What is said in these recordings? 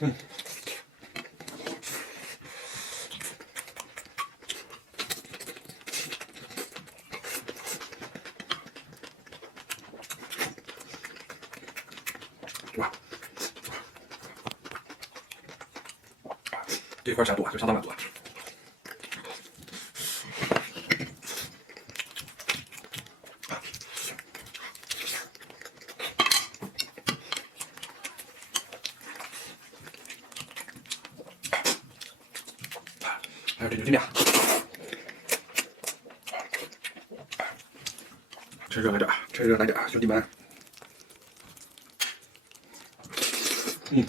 嗯。哇，这块下肚啊，就相当满足啊。还有这牛筋面，趁热来点，趁热来点，兄弟们。嗯。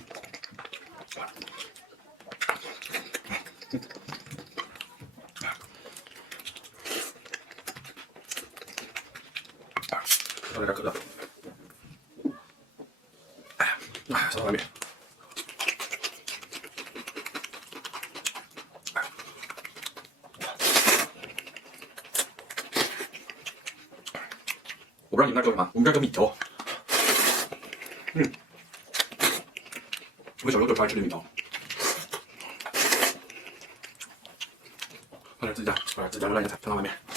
倒点可乐。哎呀，相当完美。我不知道你们那叫什么，我们这叫米条。我小时候就超爱吃这个米条。放点自己家，放点自己家的烂叶菜，相当完美。